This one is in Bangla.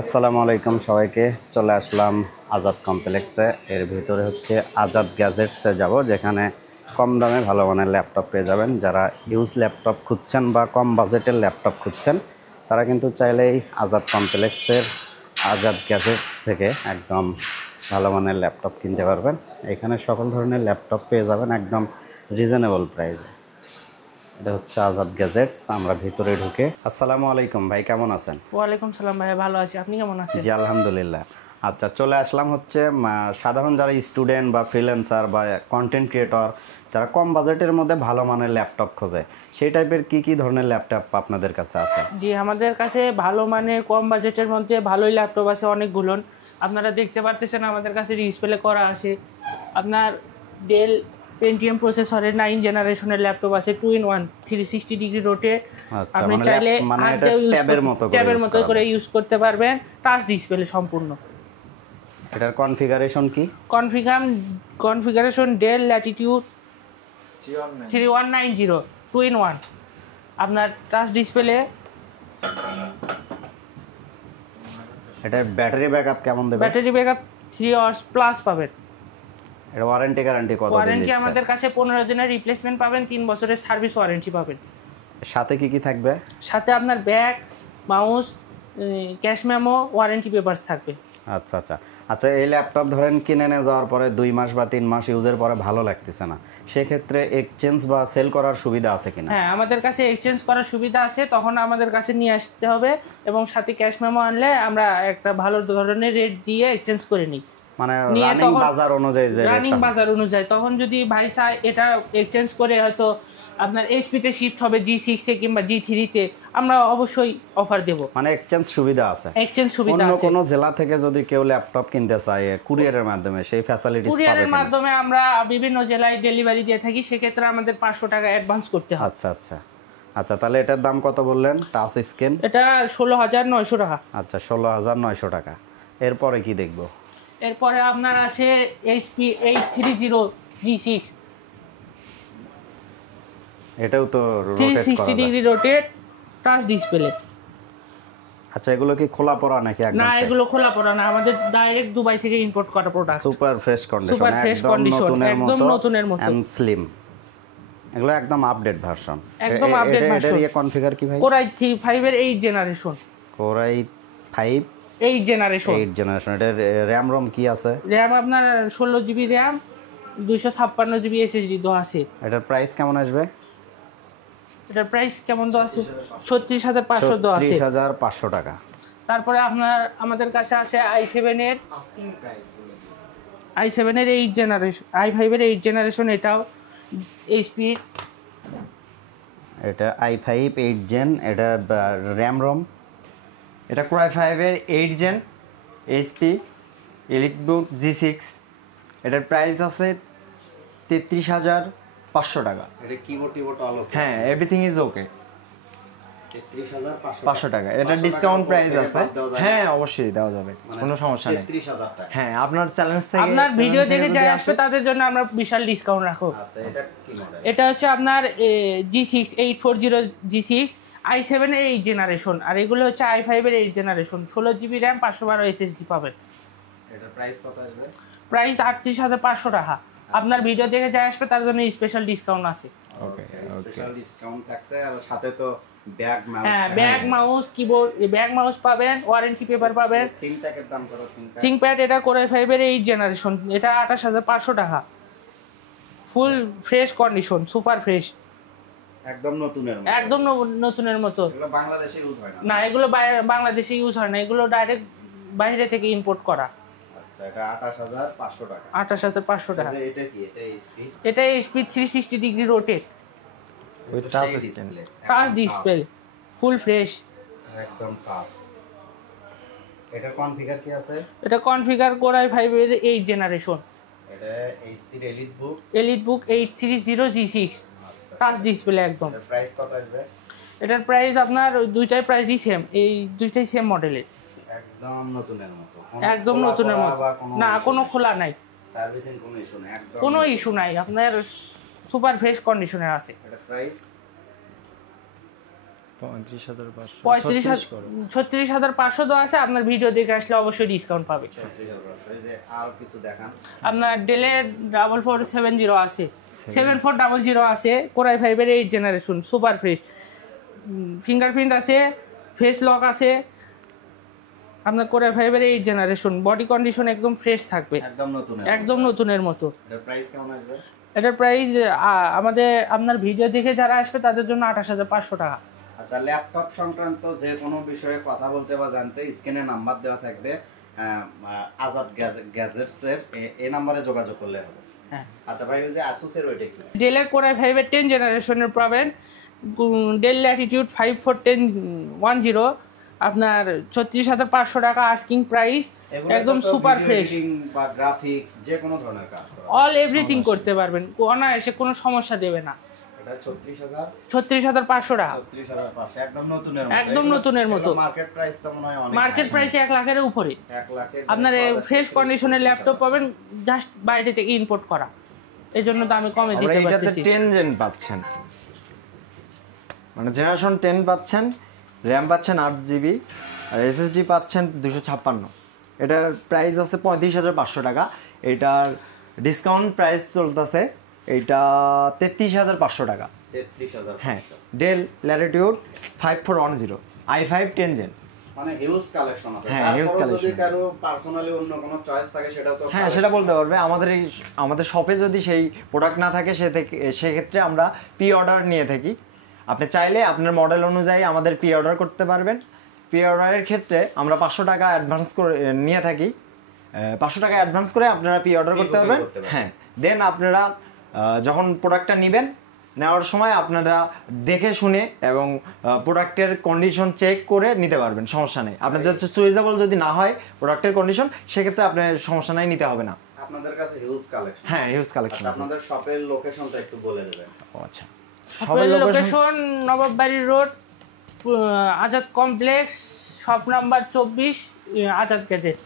আসসালামু আলাইকুম সবাইকে। চলে আসলাম আজাদ কমপ্লেক্সে। এর ভিতরে হচ্ছে আজাদ গ্যাজেটসে যাব, যেখানে কম দামে ভালো মানের ল্যাপটপ পেয়ে যাবেন। যারা ইউজ ল্যাপটপ খুঁজছেন বা কম বাজেটের ল্যাপটপ খুঁজছেন, তারা কিন্তু চাইলেই আজাদ কমপ্লেক্সের আজাদ গ্যাজেটস থেকে একদম ভালো মানের ল্যাপটপ কিনতে পারবেন। এখানে সকল ধরনের ল্যাপটপ পেয়ে যাবেন একদম রিজনেবল প্রাইসে। এটা হচ্ছে আজাদ গ্যাজেটস। আমরা ভিতরে ঢুকে। আসসালামু আলাইকুম ভাই, কেমন আছেন? ওয়ালাইকুম সালাম ভাই, ভালো আছি। আপনি কেমন আছেন? জি আলহামদুলিল্লাহ। আচ্ছা, চলে আসলাম হচ্ছে সাধারণ যারা স্টুডেন্ট বা ফ্রিল্যান্সার বা কন্টেন্ট ক্রিয়েটর, যারা কম বাজেটের মধ্যে ভালো মানের ল্যাপটপ খোঁজে, সেই টাইপের কি ধরনের ল্যাপটপ আপনাদের কাছে আছে? জি, আমাদের কাছে ভালো মানের কম বাজেটের মধ্যে ভালোই ল্যাপটপ আছে অনেকগুলো। আপনারা দেখতে পাচ্ছেন আমাদের কাছে ডিসপ্লে করা আছে। আপনার ডেল পেন্টিয়াম প্রসেসরের 9 জেনারেশনের ল্যাপটপ আছে, 2-in-1 360 ডিগ্রি রোটেট। আপনি চাইলে ট্যাবের মতো করে ইউজ করতে পারবেন। টাচ ডিসপ্লে সম্পূর্ণ। এটার কনফিগারেশন কি? Configuration del Latitude 3190 2-in-1। আপনার টাচ ডিসপ্লে। এটার ব্যাটারি ব্যাকআপ কেমন দেবে? ব্যাটারি ব্যাকআপ 3 আওয়ার্স প্লাস পাবেন। এর ওয়ারেন্টি গ্যারান্টি কত দিন দিচ্ছে? ওয়ারেন্টি আমাদের কাছে 15 দিনের রিপ্লেসমেন্ট পাবেন, 3 বছরের সার্ভিস ওয়ারেন্টি পাবেন। সাথে কি থাকবে? সাথে আপনার bag, mouse, cash memo, warranty papers থাকবে। আচ্ছা আচ্ছা আচ্ছা, এই ল্যাপটপ ধরেন কিনে নিয়ে যাওয়ার পরে 2 মাস বা 3 মাস ইউজের পরে ভালো লাগতেছে না, সেক্ষেত্রে এক্সচেঞ্জ বা সেল করার সুবিধা আছে কিনা? হ্যাঁ, আমাদের কাছে এক্সচেঞ্জ করার সুবিধা আছে। তখন আমাদের কাছে নিয়ে আসতে হবে এবং সাথে ক্যাশ মেমো আনলে আমরা একটা ভালো ধরনের রেট দিয়ে এক্সচেঞ্জ করে নিই। মানে রানিং বাজার অনুযায়ী, যে রানিং বাজার অনুযায়ী তখন যদি ভাই চায় এটা এক্সচেঞ্জ করে হয়তো আপনার এইচপিতে শিফট হবে, G6 এ কিংবা G3 তে, আমরা অবশ্যই অফার দেব। মানে এক্সচেঞ্জ সুবিধা আছে। এক্সচেঞ্জ সুবিধা আছে। অন্য কোনো জেলা থেকে যদি কেউ ল্যাপটপ কিনতে চায় কুরিয়ারের মাধ্যমে, সেই ফ্যাসিলিটিস পাবে? কুরিয়ারের মাধ্যমে আমরা বিভিন্ন জেলায় ডেলিভারি দিয়ে থাকি, সেক্ষেত্রে আমাদের 500 টাকা অ্যাডভান্স করতে হয়। আচ্ছা আচ্ছা আচ্ছা, তাহলে এটার দাম কত বললেন? টাচ স্ক্রিন এটা 16,900 টাকা। আচ্ছা, 16,900 টাকা। এরপরে কি দেখব? এরপরে আপনার আছে HP 830 G6। এটাও তো rotate 360 degree rotate, touch display. আচ্ছা, এগুলো কি খোলা পড়া নাকি একদম? না, এগুলো খোলা পড়া না, আমাদের ডাইরেক্ট দুবাই থেকে ইম্পোর্ট করা product. Super fresh condition, super fresh condition, একদম নতুনের মতো এন্ড স্লিম। এগুলো একদম আপডেট ভার্সন। একদম আপডেট ভার্সন। এর কনফিগার কি ভাই? Core i5 এর 8 জেনারেশন। Core i5 8 generation. এটার র‍্যাম রম কি আছে? র‍্যাম আপনার 16 জিবি র‍্যাম, 256 জিবি এসএসডি দেওয়া আছে। এটার প্রাইস কেমন আসবে? এটার প্রাইস কেমন দেওয়া আছে? 36,500 দেওয়া আছে। 36,500 টাকা। তারপরে আপনার আমাদের কাছে আছে i7 এর 8 জেনারেশন, i5 এর 8 জেনারেশন। এটাও এইচপি। এটা i5 8 জেন। এটা র‍্যাম রম? এটা Core i5 এর 8 জেন এইচপি এলিটবুক G6। এটার প্রাইস আছে 33,500 টাকা। এটা কিবোর্ড অল ওকে? হ্যাঁ, এভরিথিং ইজ ওকে। 33,500 টাকা। এটা ডিসকাউন্ট প্রাইস আছে। হ্যাঁ, অবশ্যই দেওয়া যাবে, কোনো সমস্যা নেই। 33,000 টাকা। হ্যাঁ, আপনার চ্যালেঞ্জ থেকে, আপনার ভিডিও দেখে যারা আসবে তাদের জন্য আমরা বিশাল ডিসকাউন্ট রাখব। আচ্ছা, এটা কি মডেল? এটা হচ্ছে আপনার G6 840 G6 i7 এর 8 জেনারেশন, আর এগুলো হচ্ছে i5 এর 8 জেনারেশন। 16 জিবি র‍্যাম, 512 এসএসডি পাবেন। এটার প্রাইস কত আসবে? প্রাইস 38,500 টাকা। আপনার ভিডিও দেখে যারা আসবে তার জন্য স্পেশাল ডিসকাউন্ট আছে। ওকে, স্পেশাল ডিসকাউন্ট থাকছে। আর সাথে তো ব্যাগ মাউস। হ্যাঁ, bag mouse keyboard, bag mouse পাবেন, ওয়ারেন্টি পেপার পাবেন। থিংপ্যাডের দাম কত? থিংপ্যাড এটা Core i5 এর 8 জেনারেশন, এটা 28,500 টাকা। Full fresh condition, super fresh, একদম নতুনের মতো। একদম নতুনের মতো। এগুলো বাংলাদেশে ইউজ হয় না? না, এগুলো বাংলাদেশে ইউজ হয় না, এগুলো ডাইরেক্ট বাইরে থেকে ইম্পোর্ট করা। আচ্ছা, এটা 28,500 টাকা। 28,500 টাকা। এটা কি? এটা এইচপি? এটা HP 360 degree rotate, with touch screen, touch display, full fresh, একদম টাচ। এটার কনফিগার কি আছে? এটা কনফিগার Core i5 এর 8 জেনারেশন। এটা HP EliteBook 830 G6, touch display একদম। এটার প্রাইস কত আসবে? এটার প্রাইস আপনার দুইটাই প্রাইসই সেম, এই দুইটাই সেম মডেলের। একদম নতুনের মতো? একদম নতুনের মতো, না কোনো খোলা নাই, সার্ভিসিং কোনো ইস্যু নাই? একদম কোনো ইস্যু নাই, আপনার সুপার ফ্রেশ কন্ডিশনের আছে। এটা প্রাইস 36,500 তো আছে, আপনার ভিডিও দেখে আসলে অবশ্যই ডিসকাউন্ট পাবে। আর কিছু দেখান। আপনার ডেলের 4470 আছে, 7400 আছে, কোরাই 5-এর 8 জেনারেশন, সুপার ফ্রেশ, ফিঙ্গারপ্রিন্ট আছে, ফেস লক আছে। আপনার কোরাই 5-এর 8 জেনারেশন, বডি কন্ডিশন একদম ফ্রেশ থাকবে, একদম নতুনের মতো। এটার প্রাইস কেমন আসবে? এটার প্রাইস আমাদের আপনার ভিডিও দেখে যারা আসবে তাদের জন্য 28,500 টাকা। আচ্ছা, ল্যাপটপ সংক্রান্ত যে কোনো বিষয়ে কথা বলতে বা জানতে স্ক্রিনে নাম্বার দেওয়া থাকবে, আজাদ গ্যাজেটস এর এই নম্বরে যোগাযোগ করলে হবে। হ্যাঁ। আচ্ছা ভাই, ওই যে আসুসের ওইটা কি? ডেলের কোরাই 5-এর 10 জেনারেশনের পাবেন, ডেল ল্যাটিটিউড 5410, আপনার 36,500 টাকা আস্কিং প্রাইস, একদম সুপার ফ্রেশ বা গ্রাফিক্স যে কোনো ধরনের কাজ করা, অল এভরিথিং করতে পারবেন, অনায়াসে কোনো সমস্যা দেবে না। এটা 36,500 টাকা, 36,500 একদম নতুনের মতো। একদম নতুনের মতো। মার্কেট প্রাইস তো মনে হয় অনেক, মার্কেট প্রাইসে 1 লাখের উপরে। 1 লাখের আপনার ফ্রেশ কন্ডিশনের ল্যাপটপ পাবেন, জাস্ট বাইরে থেকে ইম্পোর্ট করা, এই জন্য তো আমি কমে দিতে পারতেছি। 10 জেন পাচ্ছেন, মানে জেনারেশন 10 পাচ্ছেন, র্যাম পাচ্ছেন 8 GB, আর SSD পাচ্ছেন 256। এটার প্রাইস আছে 35,500 টাকা। এটার ডিসকাউন্ট প্রাইস চলতেছে এইটা 33,500 টাকা। 33,000। হ্যাঁ, ডেল ল্যাটিটিউড 5410 i5 10 জেন, মানে হিউজ কালেকশন আছে। হ্যাঁ, হিউজ কালেকশন। যদি কারো পার্সোনালি অন্য কোনো চয়েস থাকে সেটাও তো, হ্যাঁ, সেটা বলতে পারবে। আমাদের শপে যদি সেই প্রোডাক্ট না থাকে সেক্ষেত্রে আমরা প্রি অর্ডার নিয়ে থাকি। আপনি চাইলে আপনার মডেল অনুযায়ী আমাদের প্রি অর্ডার করতে পারবেন। প্রি অর্ডারের ক্ষেত্রে আমরা 500 টাকা অ্যাডভান্স করে নিয়ে থাকি। 500 টাকা অ্যাডভান্স করে আপনারা প্রি অর্ডার করতে পারবেন। হ্যাঁ, দেন আপনারা যখন প্রোডাক্টটা নেবেন, নেওয়ার সময় আপনারা দেখে শুনে এবং প্রোডাক্টের কন্ডিশন চেক করে নিতে পারবেন, সমস্যা নেই। আপনার যদি চুইজেবল যদি না হয় প্রোডাক্টের কন্ডিশন, সেক্ষেত্রে আপনার সমস্যা নাই, নিতে হবে না। আপনাদের কাছে হিউজ কালেকশন। হ্যাঁ, হিউজ কালেকশন। আপনাদের শপের লোকেশনটা একটু বলে দেবেন। ও আচ্ছা, শপের location Nawabbari road, Azad complex, shop number 24, Azad gadget.